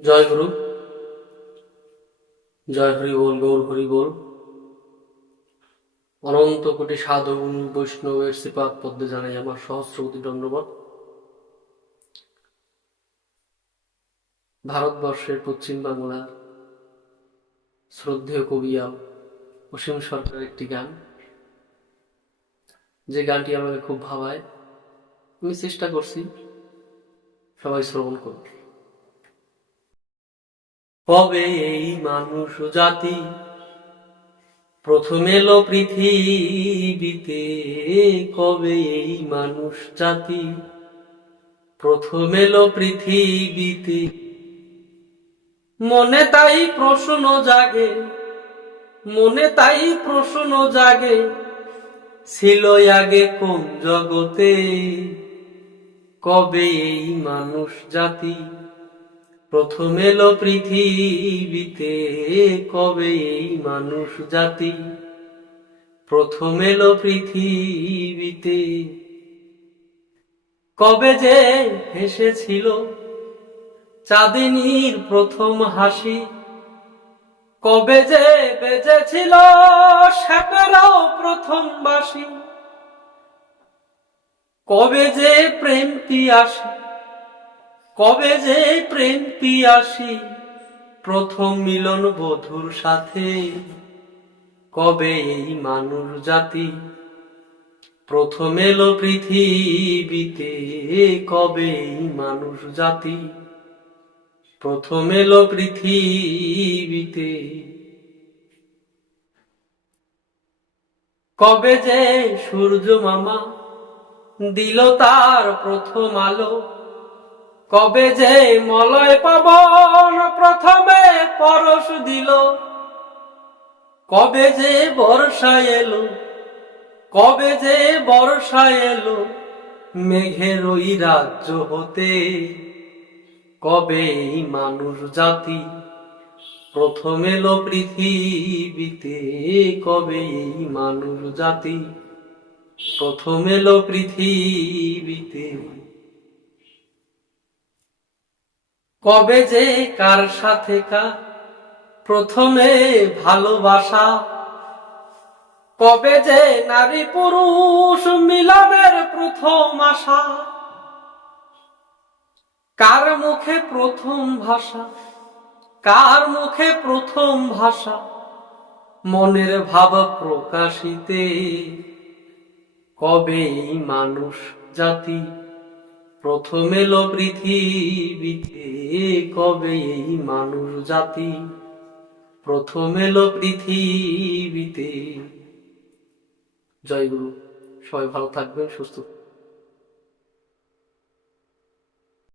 জয় গুরু, জয় হরি বল, গৌর হরি বল। অনন্ত কোটি সাধু বৈষ্ণবের শ্রীপাদ পদ্মে জানাই আমার সহস্রকোটি দণ্ডবত। ভারতবর্ষের পশ্চিম বাংলার শ্রদ্ধেয় কবিয়া অসীম সরকারের একটি গান, যে গানটি আমাকে খুব ভাবায়। আমি চেষ্টা করছি সবাই শ্রবণ করুন। কবে এই মানুষ জাতি প্রথম এলো পৃথিবীতে, কবে এই মানুষ জাতি প্রথম এলো পৃথিবীতে, মনে তাই প্রশ্ন জাগে, মনে তাই প্রশ্ন জাগে, ছিল আগে কোন জগতে, কবে এই মানুষ জাতি প্রথম এলো পৃথিবীতে, কবে এই মানুষ জাতি প্রথম এলো পৃথিবীতে। কবে যে হেসেছিল চাঁদিনীর প্রথম হাসি, কবে যে বেজেছিল সাপেরও প্রথম বাঁশি, কবে যে প্রেম পিয়াসী, কবে যে প্রেম পিয়াসী প্রথম মিলন বধুর সাথে, কবে এই মানুষ জাতি প্রথম এলো পৃথিবীতে, কবে এই মানুষ জাতি প্রথম এলো পৃথিবীতে। কবে যে সূর্য মামা দিল তার প্রথম আলো, কবে যে মলয় পবন প্রথমে পরশ দিল, কবে যে বর্ষা এলো, কবে যে বর্ষা এলো মেঘের ওই রাজ্য হতে, কবে এই মানুষ জাতি প্রথম এলো পৃথিবীতে, কবে এই মানুষ জাতি প্রথম এলো পৃথিবীতে। কবে যে কার সাথে কার প্রথমে ভালোবাসা, কবে যে নারী পুরুষ মিলনের প্রথম আশা, কার মুখে প্রথম ভাষা, কার মুখে প্রথম ভাষা মনের ভাব প্রকাশিতে, কবে এই মানুষ জাতি প্রথম এলো পৃথিবীতে, কবে এই মানুষ জাতি প্রথম এলো পৃথিবীতে। জয় গুরু, সবাই ভালো থাকবেন, সুস্থ থাকবেন।